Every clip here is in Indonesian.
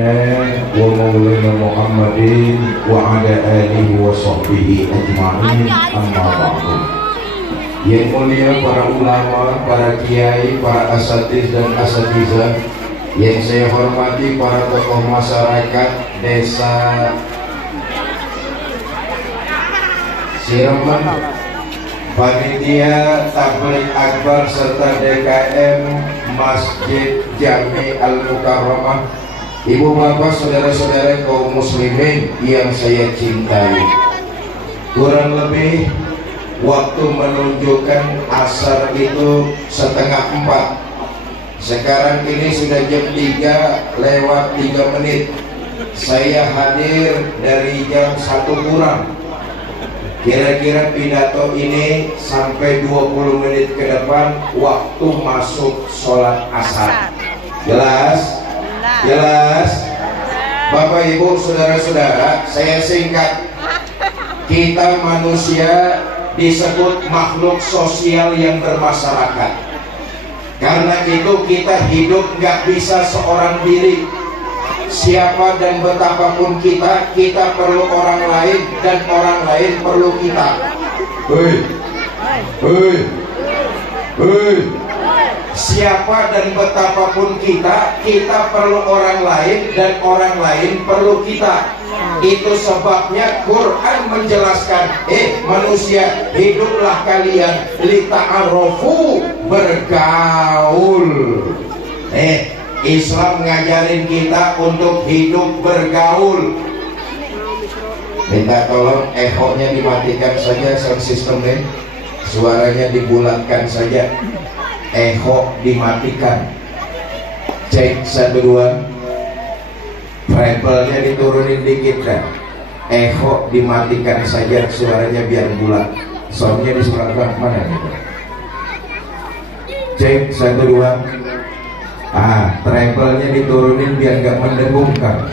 sayyidina wa maulana Muhammadin wa ala alihi wa sahbihi ajma'in, amma ba'du. Yang mulia para ulama, para kiai, para asatiz dan asatizah, yang saya hormati para tokoh masyarakat desa Cirebon, panitia tabligh akbar serta DKM Masjid Jami Al-Mukarramah, ibu bapak saudara-saudara kaum muslimin yang saya cintai. Kurang lebih waktu menunjukkan asar itu 3:30. Sekarang ini sudah jam 3:03. Saya hadir dari jam 1 kurang. Kira-kira pidato ini sampai 20 menit ke depan waktu masuk sholat asar. Jelas? Jelas? Bapak ibu saudara-saudara, saya singkat. Kita manusia disebut makhluk sosial yang bermasyarakat. Karena itu kita hidup gak bisa seorang diri. Siapa dan betapapun kita perlu orang lain dan orang lain perlu kita. Hei, hei, hei. Siapa dan betapapun kita perlu orang lain dan orang lain perlu kita. Itu sebabnya Quran menjelaskan, manusia, hiduplah kalian lita'arofu, bergaul. Islam ngajarin kita untuk hidup bergaul. Minta tolong echo-nya dimatikan saja sound systemnya, suaranya dibulatkan saja, echo dimatikan. Cek 1 2, treble-nya diturunin dikit kan, echo dimatikan saja, suaranya biar bulat. Soundnya di sebelah mana gitu. Cek 1 2. Treble-nya diturunin biar gak mendengungkan.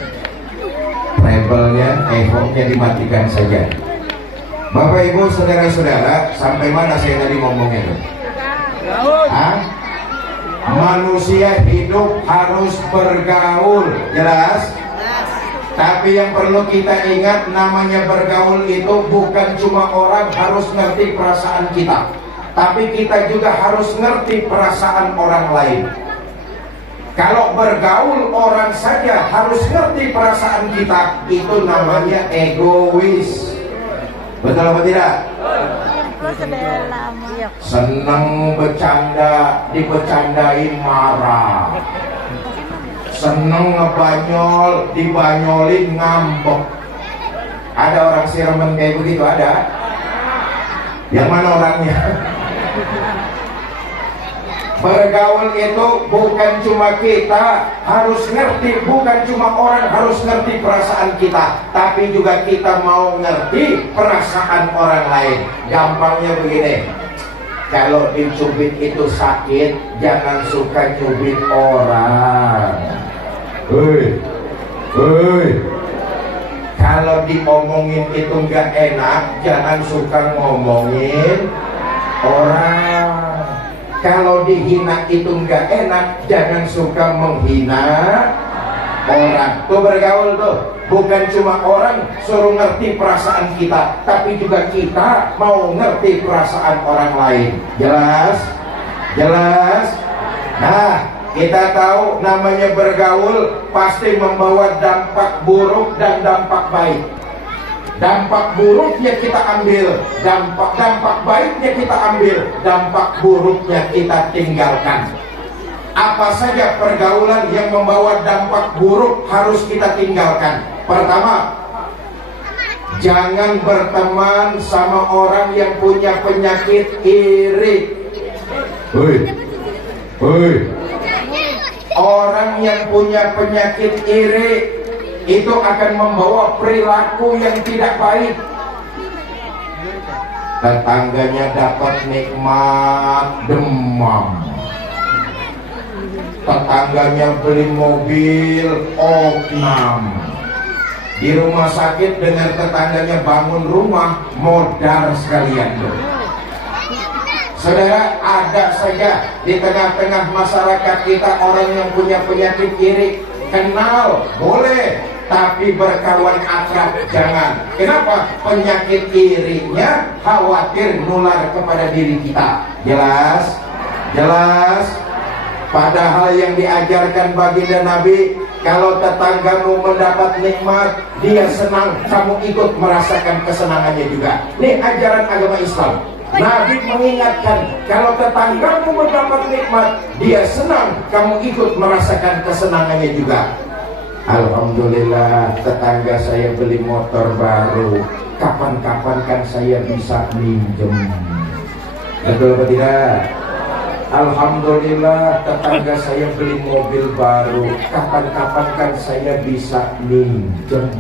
Treble-nya, echo-nya dimatikan saja. Bapak ibu saudara-saudara, sampai mana saya tadi ngomongnya tuh? Manusia hidup harus bergaul, jelas? Tapi yang perlu kita ingat, namanya bergaul itu bukan cuma orang harus ngerti perasaan kita, tapi kita juga harus ngerti perasaan orang lain. Kalau bergaul orang saja harus ngerti perasaan kita, itu namanya egois. Betul apa tidak? Seneng bercanda, dibercandain marah. Seneng ngebanyol, dibanyolin ngambek. Ada orang Cirebon kayak begitu, ada? Yang mana orangnya? Bergaul itu bukan cuma kita harus ngerti, bukan cuma orang harus ngerti perasaan kita, tapi juga kita mau ngerti perasaan orang lain. Gampangnya begini, kalau dicubit itu sakit, jangan suka cubit orang. Hei, hei. Kalau diomongin itu nggak enak, jangan suka ngomongin orang. Kalau dihina itu nggak enak, jangan suka menghina orang. Tuh bergaul tuh, bukan cuma orang suruh ngerti perasaan kita, tapi juga kita mau ngerti perasaan orang lain. Jelas? Jelas? Nah, kita tahu namanya bergaul pasti membawa dampak buruk dan dampak baik. Dampak buruknya kita ambil, dampak baiknya kita ambil, dampak buruknya kita tinggalkan. Apa saja pergaulan yang membawa dampak buruk harus kita tinggalkan. Pertama, jangan berteman sama orang yang punya penyakit iri. Hei, hei. Orang yang punya penyakit iri itu akan membawa perilaku yang tidak baik. Tetangganya dapat nikmat, demam. Tetangganya beli mobil, opnam. Di rumah sakit dengan tetangganya bangun rumah, modar sekalian tuh. Saudara, ada saja di tengah-tengah masyarakat kita orang yang punya penyakit iri. Kenal boleh, tapi berkawan akrab jangan. Kenapa? Penyakit irinya khawatir nular kepada diri kita. Jelas? Jelas? Padahal yang diajarkan baginda Nabi, kalau tetanggamu mendapat nikmat, dia senang, kamu ikut merasakan kesenangannya juga. Ini ajaran agama Islam. Nabi mengingatkan, kalau tetanggamu mendapat nikmat, dia senang, kamu ikut merasakan kesenangannya juga. Alhamdulillah, tetangga saya beli motor baru, kapan-kapan kan saya bisa minjem. Betul atau tidak? Alhamdulillah, tetangga saya beli mobil baru, kapan-kapan kan saya bisa minjem.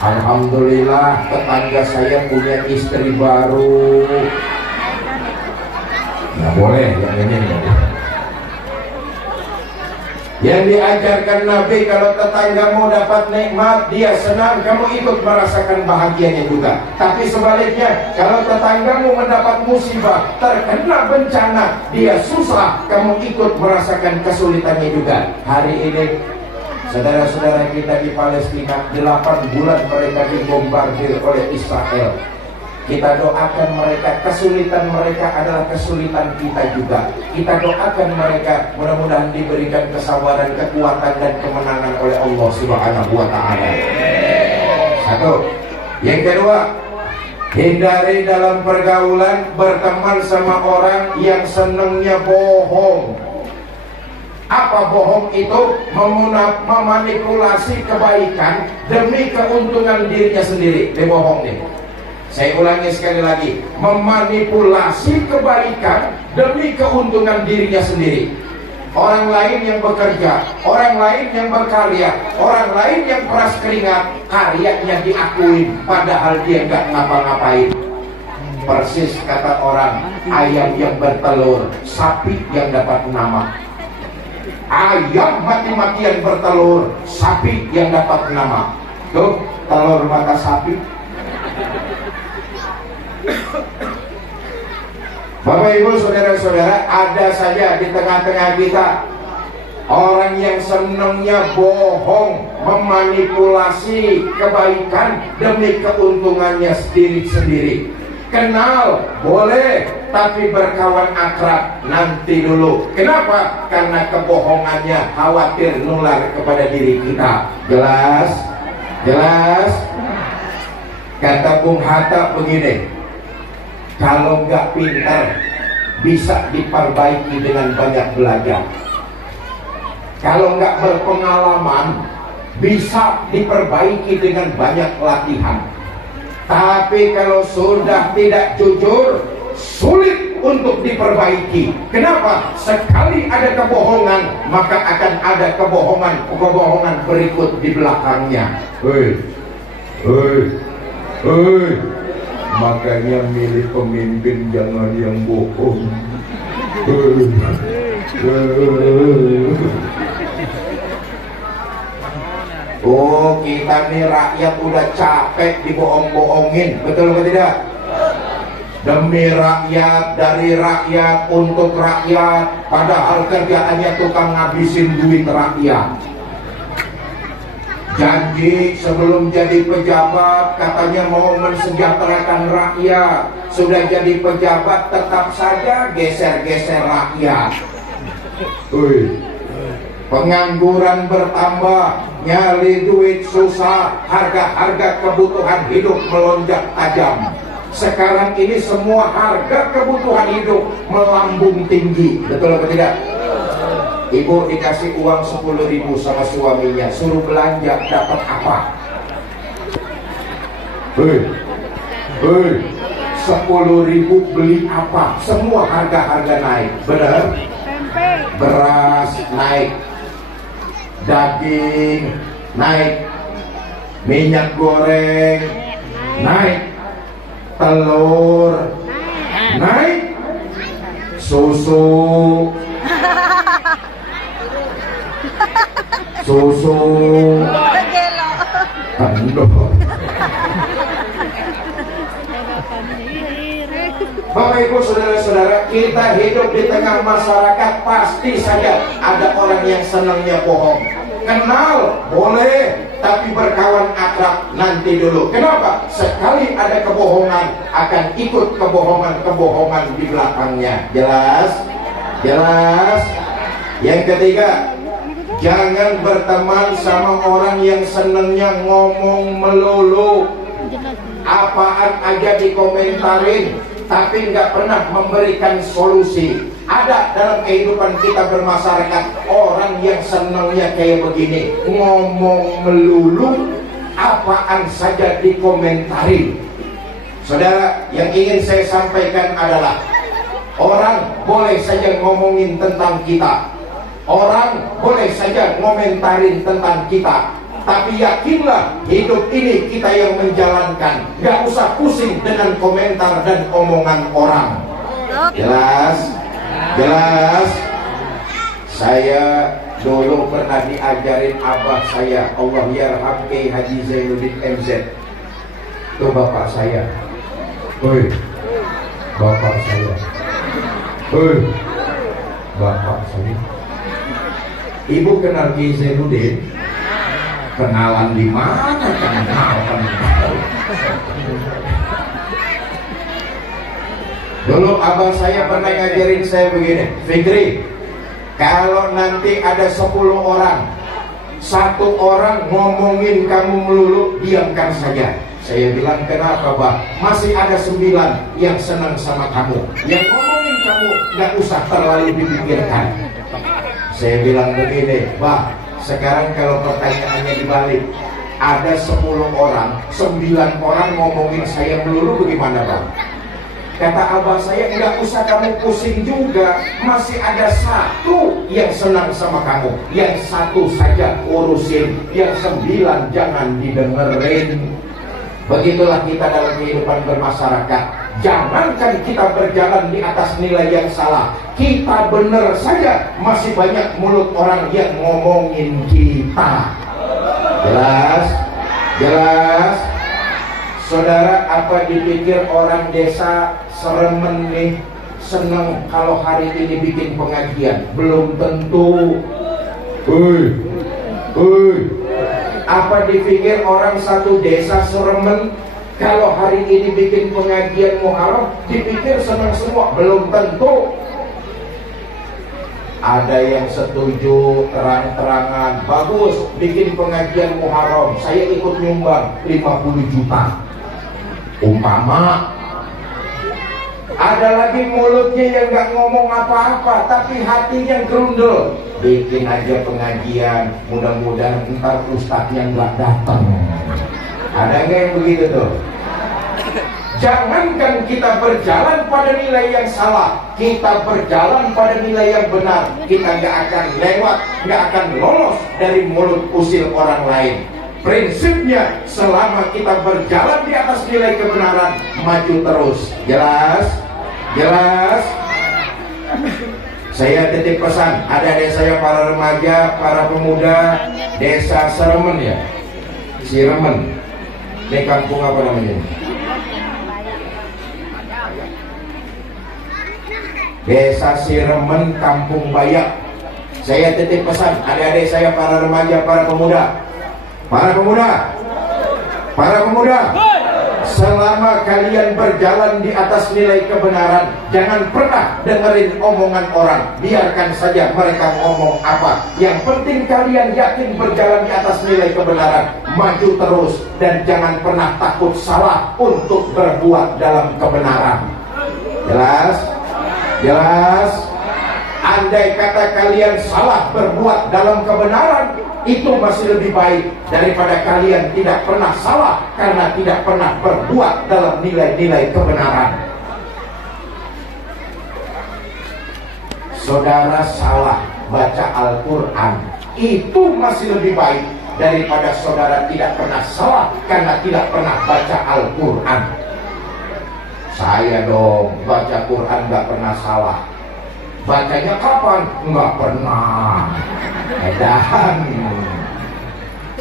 Alhamdulillah, tetangga saya punya istri baru. Nggak boleh yang ini. Yang diajarkan Nabi, kalau tetanggamu dapat nikmat, dia senang, kamu ikut merasakan bahagianya juga. Tapi sebaliknya, kalau tetanggamu mendapat musibah, terkena bencana, dia susah, kamu ikut merasakan kesulitannya juga. Hari ini saudara-saudara kita di Palestina, 8 bulan mereka dibombardir oleh Israel. Kita doakan mereka, kesulitan mereka adalah kesulitan kita juga. Kita doakan mereka, mudah-mudahan diberikan kesabaran, kekuatan dan kemenangan oleh Allah Subhanahu wa Ta'ala. Satu. Yang kedua, hindari dalam pergaulan berteman sama orang yang senangnya bohong. Apa bohong itu? Memanipulasi kebaikan demi keuntungan dirinya sendiri. Dia bohong nih. Saya ulangi sekali lagi, memanipulasi kebaikan demi keuntungan dirinya sendiri. Orang lain yang bekerja, orang lain yang berkarya, orang lain yang peras keringat, karyanya diakui, padahal dia nggak ngapa-ngapain. Persis kata orang, ayam yang bertelur, sapi yang dapat nama. Ayam mati-matian bertelur, sapi yang dapat nama. Tuh, telur mata sapi. Bapak Ibu saudara-saudara, ada saja di tengah-tengah kita orang yang senangnya bohong, memanipulasi kebaikan demi keuntungannya sendiri-sendiri. Kenal boleh, tapi berkawan akrab nanti dulu. Kenapa? Karena kebohongannya khawatir nular kepada diri kita. Jelas? Jelas? Kata Bung Hatta begini, kalau nggak pintar bisa diperbaiki dengan banyak belajar. Kalau nggak berpengalaman bisa diperbaiki dengan banyak latihan. Tapi kalau sudah tidak jujur, sulit untuk diperbaiki. Kenapa? Sekali ada kebohongan, maka akan ada kebohongan berikut di belakangnya. Hei, hei, hei. Makanya milih pemimpin jangan yang bohong. Oh, kita nih rakyat udah capek dibohong-bohongin, betul atau tidak? Demi rakyat, dari rakyat, untuk rakyat, padahal kerjaannya tukang ngabisin duit rakyat. Janji sebelum jadi pejabat katanya mau mensejahterakan rakyat, sudah jadi pejabat tetap saja geser-geser rakyat. Pengangguran bertambah, nyari duit susah, harga-harga kebutuhan hidup melonjak tajam. Sekarang ini semua harga kebutuhan hidup melambung tinggi, betul atau tidak? Ibu dikasih uang 10.000 sama suaminya, suruh belanja, dapat apa? 10.000 beli apa? Semua harga-harga naik, benar? Beras naik, daging naik, minyak goreng naik, telur naik, susu Bapak Ibu saudara-saudara, Kita hidup di tengah masyarakat, pasti saja ada orang yang senangnya bohong. Kenal boleh, tapi berkawan akrab nanti dulu. Kenapa? Sekali ada kebohongan, akan ikut kebohongan-kebohongan di belakangnya. Jelas? Jelas? Yang ketiga, jangan berteman sama orang yang senangnya ngomong melulu. Apaan aja dikomentarin, tapi nggak pernah memberikan solusi. Ada dalam kehidupan kita bermasyarakat orang yang senangnya kayak begini, ngomong melulu, apaan saja dikomentari. Saudara, yang ingin saya sampaikan adalah orang boleh saja ngomongin tentang kita, orang boleh saja ngomentarin tentang kita, tapi yakinlah hidup ini kita yang menjalankan. Gak usah pusing dengan komentar dan omongan orang. Jelas? Jelas? Saya dulu pernah diajarin abah saya, Allah yarham Kiai Haji Zainuddin MZ. Itu bapak saya. Hoi, bapak saya. Hoi, bapak saya. Ibu kenal Kiai Zainuddin? Kenalan di mana? Kenalan. Dulu abang saya pernah ngajarin saya begini, Fikri, kalau nanti ada 10 orang, 1 orang ngomongin kamu melulu, diamkan saja. Saya bilang, kenapa Bang? Masih ada 9 yang senang sama kamu. Yang ngomongin kamu gak usah terlalu dipikirkan. Saya bilang begini, Bang, sekarang kalau pertanyaannya dibalik, ada 10 orang, 9 orang ngomongin saya melulu, bagaimana Bang? Kata abah saya, nggak usah kamu pusing juga, masih ada 1 yang senang sama kamu, yang 1 saja urusin, yang 9 jangan didengerin. Begitulah kita dalam kehidupan bermasyarakat. Jangankan kita berjalan di atas nilai yang salah, kita benar saja masih banyak mulut orang yang ngomongin kita. Jelas? Jelas? Saudara, apa dipikir orang desa Seremen nih seneng kalau hari ini bikin pengajian? Belum tentu. Apa dipikir orang satu desa Seremen kalau hari ini bikin pengajian Muharram dipikir senang semua? Belum tentu. Ada yang setuju terang-terangan, bagus bikin pengajian Muharram, saya ikut nyumbang 50 juta umpama. Ada lagi mulutnya yang gak ngomong apa-apa, tapi hatinya gerundel, bikin aja pengajian, mudah-mudahan ntar ustadznya gak datang. Ada gak yang begitu tuh? Jangankan kita berjalan pada nilai yang salah, kita berjalan pada nilai yang benar, kita gak akan lewat, gak akan lolos dari mulut usil orang lain. Prinsipnya, selama kita berjalan di atas nilai kebenaran, maju terus. Jelas? Jelas? Saya titip pesan, adik-adik saya para remaja, para pemuda desa Seremen ya, Siremen. Ini kampung apa namanya? Desa Siremen, Kampung Bayak. Saya titip pesan, adik-adik saya para remaja, para pemuda. Para pemuda, para pemuda, selama kalian berjalan di atas nilai kebenaran, jangan pernah dengerin omongan orang. Biarkan saja mereka ngomong apa. Yang penting kalian yakin berjalan di atas nilai kebenaran, maju terus, dan jangan pernah takut salah untuk berbuat dalam kebenaran. Jelas? Jelas? Andai kata kalian salah berbuat dalam kebenaran, itu masih lebih baik daripada kalian tidak pernah salah karena tidak pernah berbuat dalam nilai-nilai kebenaran. Saudara salah baca Al-Quran, itu masih lebih baik daripada saudara tidak pernah salah karena tidak pernah baca Al-Quran. Saya dong baca Quran gak pernah salah. Bacanya kapan? Nggak pernah. Edan.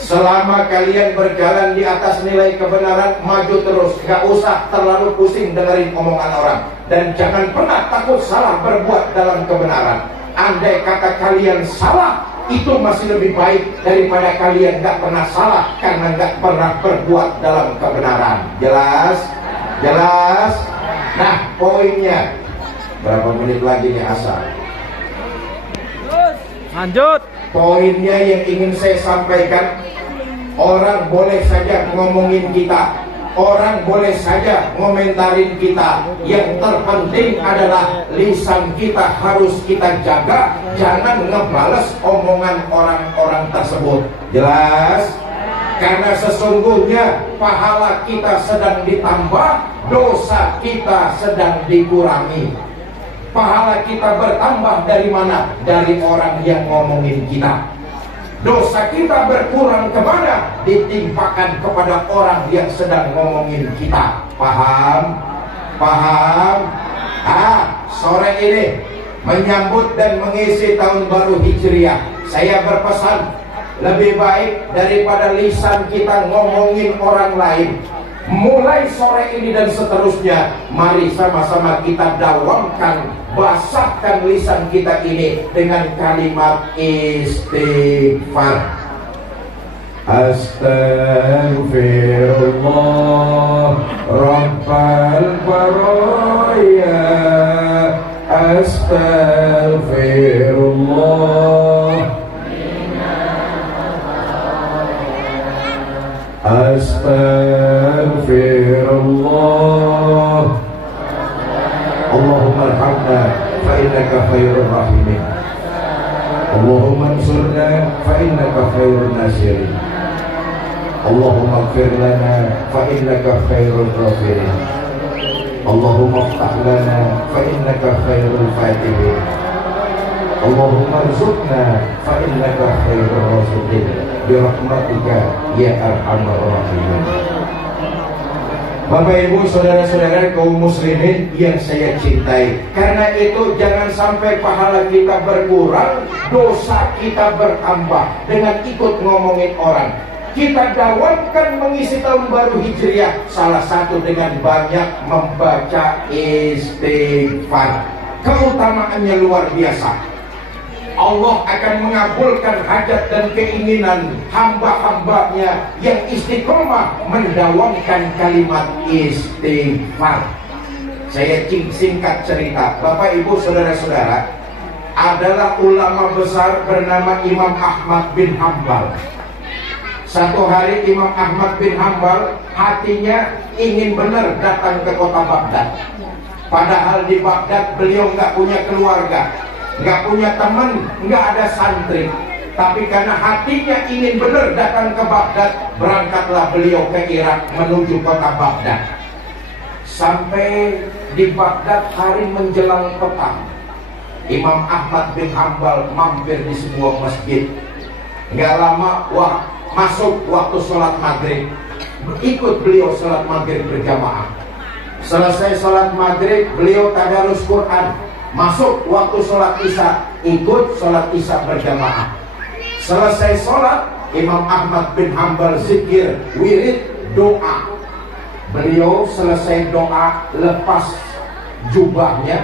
Selama kalian berjalan di atas nilai kebenaran, maju terus, gak usah terlalu pusing dengerin omongan orang. Dan jangan pernah takut salah berbuat dalam kebenaran. Andai kata kalian salah, itu masih lebih baik daripada kalian gak pernah salah karena gak pernah berbuat dalam kebenaran. Jelas? Jelas? Nah, poinnya berapa menit lagi nih asal? Lanjut. Poinnya yang ingin saya sampaikan, orang boleh saja ngomongin kita, orang boleh saja ngomentarin kita. Yang terpenting adalah lisan kita harus kita jaga, jangan ngebales omongan orang-orang tersebut. Jelas? Karena sesungguhnya pahala kita sedang ditambah, dosa kita sedang dikurangi. Pahala kita bertambah dari mana? Dari orang yang ngomongin kita. Dosa kita berkurang kemana? Ditimpakan kepada orang yang sedang ngomongin kita. Paham? Paham? Sore ini menyambut dan mengisi tahun baru Hijriah, saya berpesan, lebih baik daripada lisan kita ngomongin orang lain, mulai sore ini dan seterusnya, mari sama-sama kita dawamkan, basahkan lisan kita ini dengan kalimat istighfar. Astaghfirullah Rabbal baraya, Astaghfirullah, Astaghfirullah. Allahumma arhamna fa innaka khairur rahimin, Allahumma ansurna fa innaka khairun nasirin, Allahumma ighfir lana fa innaka khairul ghafirin, Allahumma iftah lana fa innaka khairul fatihin, Allahumma rzuqna fa innaka khairur raziqin bi rahmatika ya arhamar rahimin. Bapak Ibu saudara-saudara kaum muslimin yang saya cintai, karena itu jangan sampai pahala kita berkurang, dosa kita bertambah dengan ikut ngomongin orang. Kita dawamkan mengisi tahun baru Hijriah, salah satu dengan banyak membaca istighfar. Keutamaannya luar biasa. Allah akan mengabulkan hajat dan keinginan hamba-hambanya yang istiqomah mendawamkan kalimat istighfar. Saya singkat cerita, Bapak Ibu saudara-saudara, adalah ulama besar bernama Imam Ahmad bin Hambal. Satu hari Imam Ahmad bin Hambal hatinya ingin benar datang ke kota Baghdad. Padahal di Baghdad beliau nggak punya keluarga, nggak punya teman, nggak ada santri. Tapi karena hatinya ingin benar datang ke Baghdad, berangkatlah beliau ke Irak menuju kota Baghdad. Sampai di Baghdad hari menjelang petang, Imam Ahmad bin Hambal mampir di sebuah masjid. Nggak lama masuk waktu sholat maghrib, ikut beliau sholat maghrib berjamaah. Selesai sholat maghrib, beliau tadarus Quran. Masuk waktu sholat isya, ikut sholat isya berjamaah. Selesai sholat, Imam Ahmad bin Hambal zikir, wirid, doa. Beliau selesai doa, lepas jubahnya,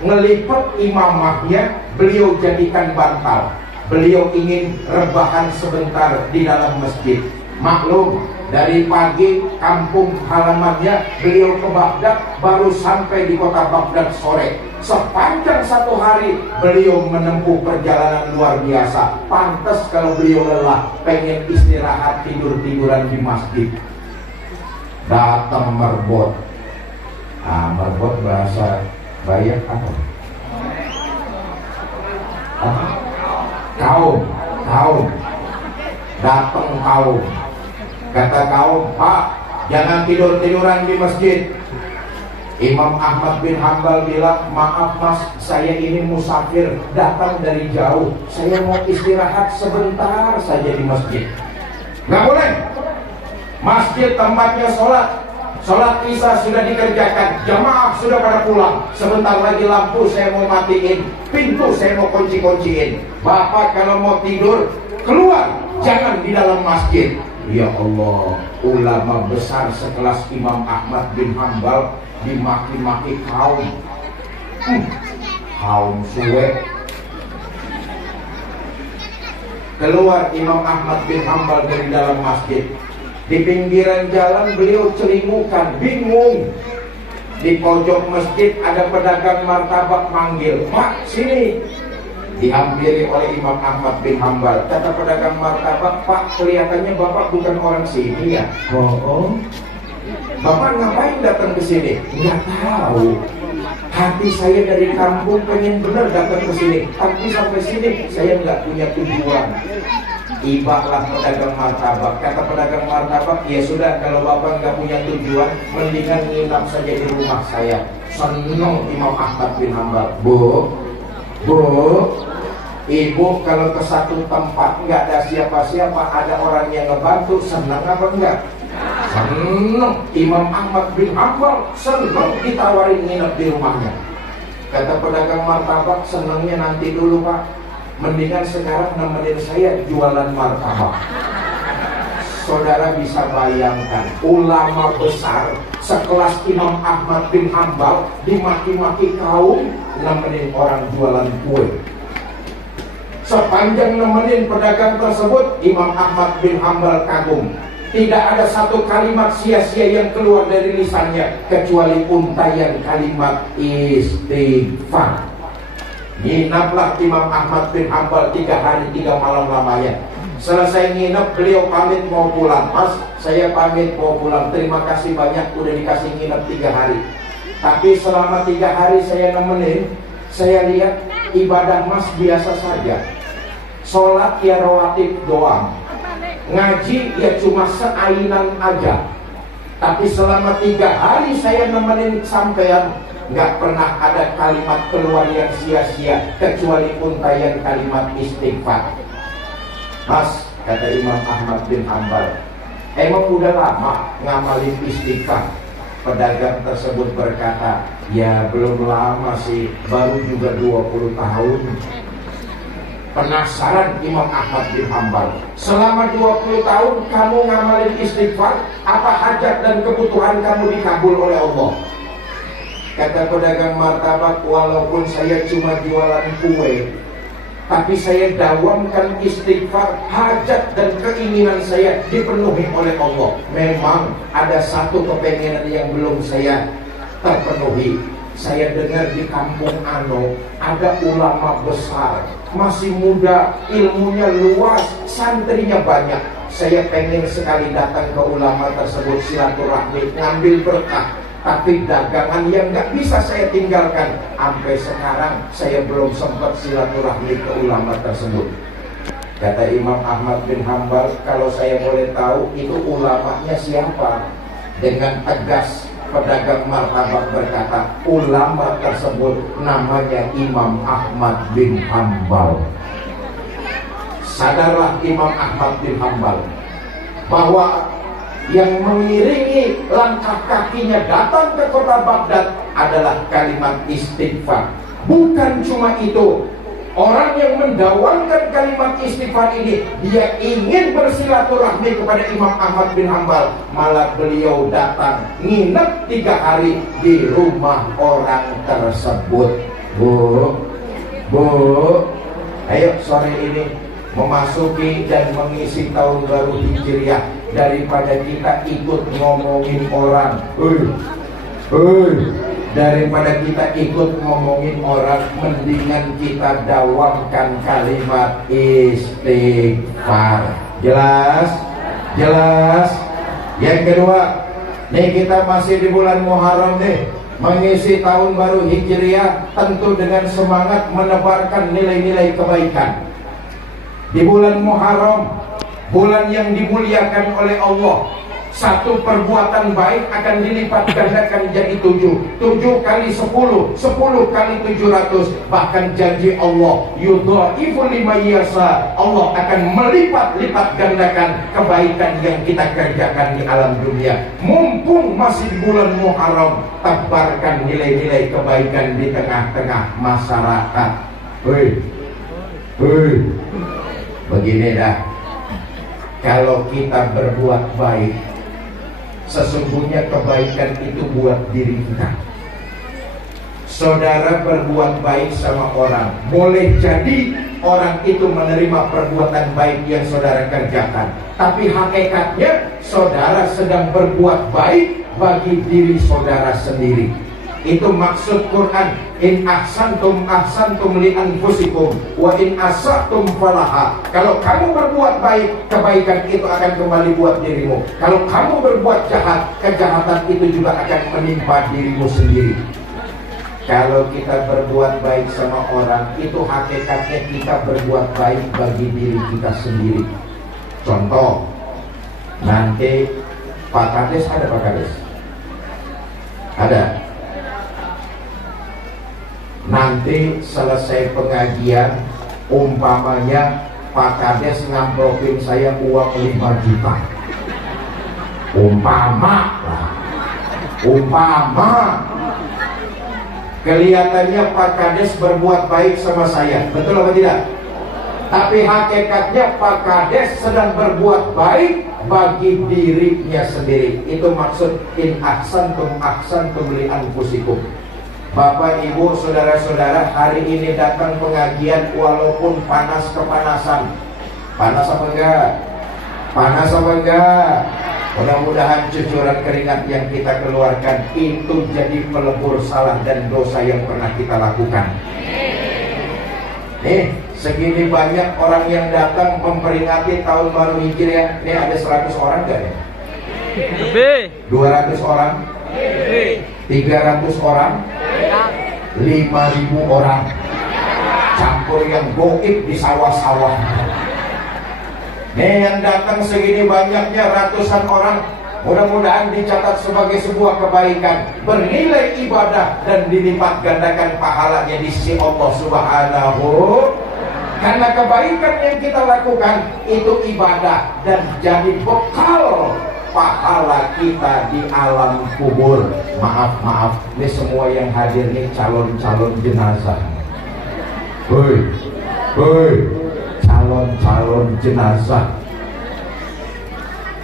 ngelipet imamahnya, beliau jadikan bantal. Beliau ingin rebahan sebentar di dalam masjid. Maklum, dari pagi kampung halamannya beliau ke Baghdad, baru sampai di kota Baghdad sore. Sepanjang satu hari beliau menempuh perjalanan luar biasa. Pantas kalau beliau lelah, pengen istirahat, tidur-tiduran di masjid. Datang merbot. Merbot bahasa Bayak apa? Kaum. Datang kaum. Kata kaum, Pak, jangan tidur-tiduran di masjid. Imam Ahmad bin Hambal bilang, maaf mas, saya ini musafir, datang dari jauh, saya mau istirahat sebentar saja di masjid. Nggak boleh. Masjid tempatnya sholat isya sudah dikerjakan, jamaah sudah pada pulang, sebentar lagi lampu saya mau matiin, pintu saya mau kunci-kunciin. Bapak kalau mau tidur, keluar, jangan di dalam masjid. Ya Allah, ulama besar sekelas Imam Ahmad bin Hambal dimaki-maki kaum suwe. Keluar Imam Ahmad bin Hambal dari dalam masjid. Di pinggiran jalan beliau ceringukan, bingung. Di pojok masjid ada pedagang martabak manggil, "Pak, sini." Dihampiri oleh Imam Ahmad bin Hambal. Kata pedagang martabak, "Pak, kelihatannya Bapak bukan orang sini ya?" "Oh, Bapak ngapain datang ke sini?" "Nggak tahu. Hati saya dari kampung pengen bener datang ke sini, tapi sampai sini saya nggak punya tujuan." Ibaklah pedagang martabak. Kata pedagang martabak, "Ya sudah, kalau Bapak nggak punya tujuan, mendingan nginap saja di rumah saya." Seneng Imam Ahmad bin Hambal. Bu, Ibu kalau ke satu tempat nggak ada siapa-siapa, ada orang yang ngebantu, senang apa enggak? Senang. Imam Ahmad bin Hambal senang ditawarin nginep di rumahnya. Kata pedagang martabak, "Senangnya nanti dulu Pak, mendingan sekarang nemenin saya jualan martabak." Saudara bisa bayangkan, ulama besar sekelas Imam Ahmad bin Hambal dimaki-maki kaum nemenin orang jualan kue. Sepanjang nemenin pedagang tersebut, Imam Ahmad bin Hambal kagum. Tidak ada satu kalimat sia-sia yang keluar dari lisannya kecuali untayan kalimat istighfar. Nginaplah Imam Ahmad bin Hambal 3 hari 3 malam lamanya. Selesai nginep, beliau pamit mau pulang. "Mas, saya pamit mau pulang. Terima kasih banyak udah dikasih nginep 3 hari. Tapi selama 3 hari saya nemenin, saya lihat ibadah Mas biasa saja. Sholat ya rawatib doang. Ngaji ya cuma seainan aja. Tapi selama 3 hari saya nemenin sampean, nggak pernah ada kalimat keluar yang sia-sia kecuali untayan kalimat istighfar." "Mas," kata Imam Ahmad bin Hambal, "emang udah lama ngamalin istighfar?" Pedagang tersebut berkata, "Ya belum lama sih, baru juga 20 tahun. Penasaran Imam Ahmad bin Hambal, "Selama 20 tahun kamu ngamalin istighfar, apa hajat dan kebutuhan kamu dikabul oleh Allah?" Kata pedagang martabak, "Walaupun saya cuma jualan kue, tapi saya dawamkan istighfar, hajat dan keinginan saya dipenuhi oleh Allah. Memang ada satu kepengenan yang belum saya terpenuhi. Saya dengar di kampung Ano ada ulama besar, masih muda, ilmunya luas, santrinya banyak. Saya pengen sekali datang ke ulama tersebut silaturahmi, ngambil berkah. Tapi dagangan yang nggak bisa saya tinggalkan. Sampai sekarang saya belum sempat silaturahmi ke ulama tersebut." Kata Imam Ahmad bin Hambal, "Kalau saya boleh tahu itu ulamanya siapa?" Dengan tegas pedagang martabak berkata, "Ulama tersebut namanya Imam Ahmad bin Hambal." Sadarlah Imam Ahmad bin Hambal bahwa yang mengiringi langkah kakinya datang ke kota Baghdad adalah kalimat istighfar. Bukan cuma itu, orang yang mendawamkan kalimat istighfar ini, dia ingin bersilaturahmi kepada Imam Ahmad bin Hambal. Malah beliau datang nginep 3 hari di rumah orang tersebut. Bu, ayo sore ini memasuki dan mengisi tahun baru Hijriah, daripada kita ikut ngomongin orang, daripada kita ikut ngomongin orang, mendingan kita dawamkan kalimat istighfar. Jelas? Yang kedua, nih kita masih di bulan Muharram nih, mengisi tahun baru Hijriah, tentu dengan semangat menebarkan nilai-nilai kebaikan. Di bulan Muharram, bulan yang dimuliakan oleh Allah, satu perbuatan baik akan dilipat gandakan jadi 7 kali 10, 10 kali 700. Bahkan janji Allah, yudhaifu liman yasha, Allah akan melipat-lipat gandakan kebaikan yang kita kerjakan di alam dunia. Mumpung masih di bulan Muharram, tebarkan nilai-nilai kebaikan di tengah-tengah masyarakat. Begini dah, Kalau kita berbuat baik, sesungguhnya kebaikan itu buat diri kita. Saudara berbuat baik sama orang, boleh jadi orang itu menerima perbuatan baik yang saudara kerjakan, tapi hakikatnya saudara sedang berbuat baik bagi diri saudara sendiri. Itu maksud Quran, in ahsantum ahsantum li anfusikum wa in asatum falaha. Kalau kamu berbuat baik, kebaikan itu akan kembali buat dirimu. Kalau kamu berbuat jahat, kejahatan itu juga akan menimpa dirimu sendiri. Kalau kita berbuat baik sama orang, itu hakikatnya kita berbuat baik bagi diri kita sendiri. Contoh, nanti Pak Kades, ada Pak Kades? Ada. Nanti selesai pengajian, umpamanya Pak Kades ngamplopin saya uang 5 juta. Umpama kelihatannya Pak Kades berbuat baik sama saya, betul apa tidak? Tapi hakikatnya Pak Kades sedang berbuat baik bagi dirinya sendiri. Itu maksud in ahsantum ahsantum li anfusikum. Bapak, Ibu, saudara-saudara, hari ini datang pengajian walaupun panas kepanasan. Panas apa enggak? Panas apa enggak? Mudah-mudahan cucuran keringat yang kita keluarkan itu jadi pelebur salah dan dosa yang pernah kita lakukan. Nih, segini banyak orang yang datang memperingati tahun baru Hijriah. Ini ada 100 orang enggak ya? Lebih. 200 orang? Lebih. 300 orang? 5.000 orang. Campur yang goib di sawah-sawah. Nih, yang datang segini banyaknya ratusan orang, mudah-mudahan dicatat sebagai sebuah kebaikan, bernilai ibadah dan dilipat gandakan pahalanya di sisi Allah Subhanahu. Karena kebaikan yang kita lakukan itu ibadah dan jadi bekal pahala kita di alam kubur. Maaf, ini semua yang hadir nih calon-calon jenazah. Calon jenazah,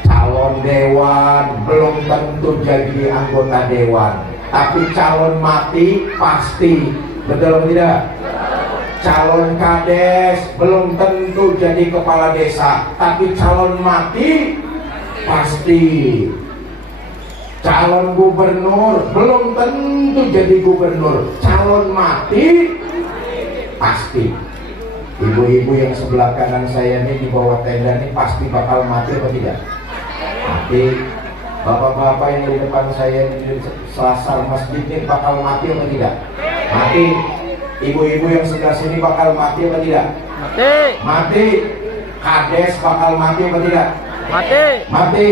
calon dewan belum tentu jadi anggota dewan, tapi calon mati pasti, betul atau tidak? Calon kades belum tentu jadi kepala desa, tapi calon mati pasti. Calon gubernur belum tentu jadi gubernur, calon mati pasti. Ibu-ibu yang sebelah kanan saya ini di bawah tenda ini pasti bakal mati atau tidak? Mati. Bapak-bapak yang di depan saya di selasar masjid ini bakal mati atau tidak? Mati. Ibu-ibu yang sebelah sini bakal mati atau tidak? Mati. Mati. Kades bakal mati atau tidak? Mati. Mati.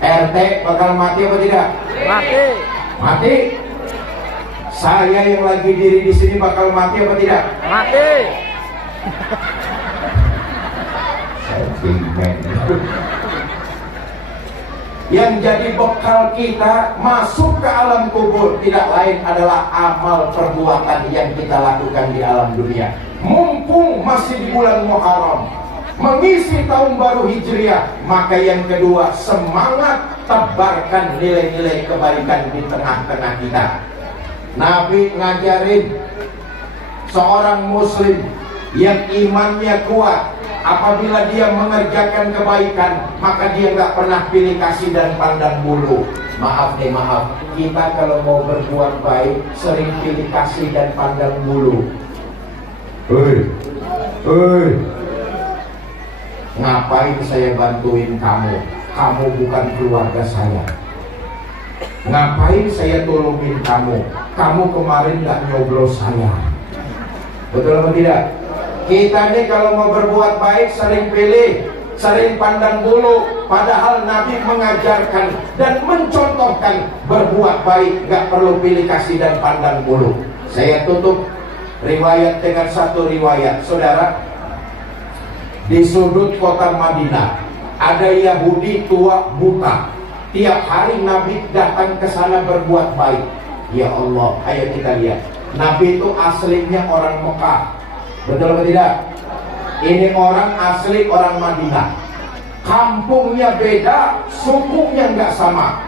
RT bakal mati atau tidak? Mati. Mati. Saya yang lagi diri di sini bakal mati atau tidak? Mati. Sentimen. Yang jadi bekal kita masuk ke alam kubur tidak lain adalah amal perbuatan yang kita lakukan di alam dunia. Mumpung masih di bulan Muharram, mengisi tahun baru Hijriah, maka yang kedua, semangat tebarkan nilai-nilai kebaikan di tengah-tengah kita. Nabi ngajarin seorang muslim yang imannya kuat, apabila dia mengerjakan kebaikan, maka dia nggak pernah pilih kasih dan pandang bulu. Maaf, kita kalau mau berbuat baik sering pilih kasih dan pandang bulu. Ngapain saya bantuin kamu? Kamu bukan keluarga saya. Ngapain saya tolongin kamu? Kamu kemarin nggak nyoblos saya. Betul atau tidak? Kita ini kalau mau berbuat baik sering pilih, sering pandang bulu. Padahal Nabi mengajarkan dan mencontohkan berbuat baik gak perlu pilih kasih dan pandang bulu. Saya tutup riwayat dengan satu riwayat. Saudara, di sudut kota Madinah ada Yahudi tua buta. Tiap hari Nabi datang ke sana berbuat baik. Ya Allah, ayo kita lihat. Nabi itu aslinya orang Mekah. Betul atau tidak? Ini orang asli orang Madinah. kampungnya beda, sukunya nggak sama.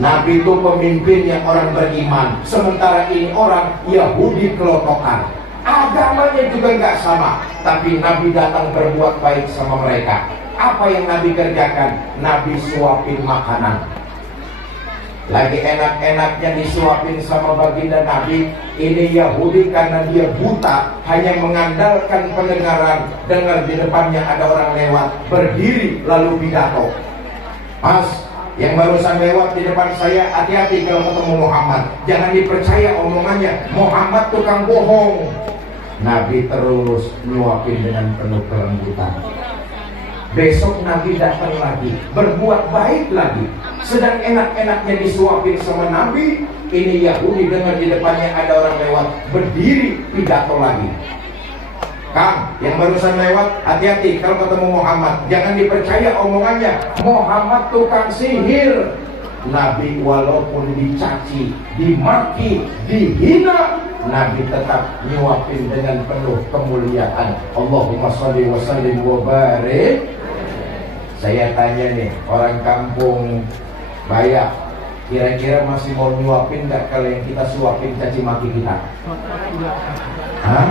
Nabi itu pemimpin yang orang beriman, sementara ini orang Yahudi kelotokan. Agamanya juga nggak sama, tapi Nabi datang berbuat baik sama mereka. Apa yang Nabi kerjakan? Nabi suapin makanan. Lagi enak-enaknya disuapin sama baginda Nabi. Ini Yahudi karena dia buta, hanya mengandalkan pendengaran. Dengar di depannya ada orang lewat, berdiri lalu pidato. Pas yang barusan lewat di depan saya, hati-hati kalau ketemu Muhammad, jangan dipercaya omongannya, Muhammad tukang bohong. Nabi terus nyuapin dengan penuh kelembutan. Besok Nabi datang lagi, berbuat baik lagi. Sedang enak-enaknya disuapin sama Nabi, ini Yahudi dengar di depannya ada orang lewat, berdiri pidato lagi. Kang, yang barusan lewat, hati-hati kalau ketemu Muhammad, jangan dipercaya omongannya, Muhammad tukang sihir. Nabi walaupun dicaci, dimaki, dihina, Nabi tetap nyuapin dengan penuh kemuliaan. Allahumma sholli wa sallim wa barik. Saya tanya nih, orang kampung Bayak, kira-kira masih mau nyuapin nggak kalau yang kita suapin caci maki kita? Hah?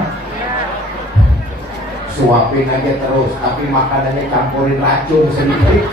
Suapin aja terus, tapi makanannya campurin racun sedikit.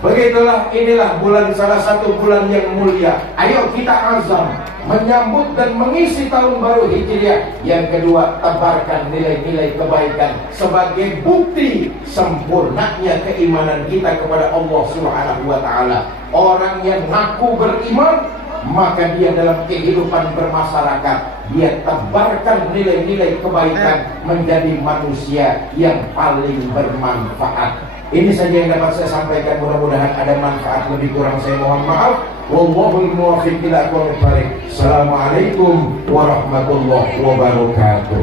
Begitulah, inilah bulan, salah satu bulan yang mulia. Ayo kita azam menyambut dan mengisi tahun baru Hijriah. Yang kedua, tebarkan nilai-nilai kebaikan sebagai bukti sempurnanya keimanan kita kepada Allah Subhanahu wa taala. Orang yang ngaku beriman, maka dia dalam kehidupan bermasyarakat, dia tebarkan nilai-nilai kebaikan menjadi manusia yang paling bermanfaat. Ini saja yang dapat saya sampaikan, mudah-mudahan ada manfaat, lebih kurang saya mohon maaf. Wallahul muwaffiq ila aqwamit thoriq. Assalamualaikum warahmatullahi wabarakatuh.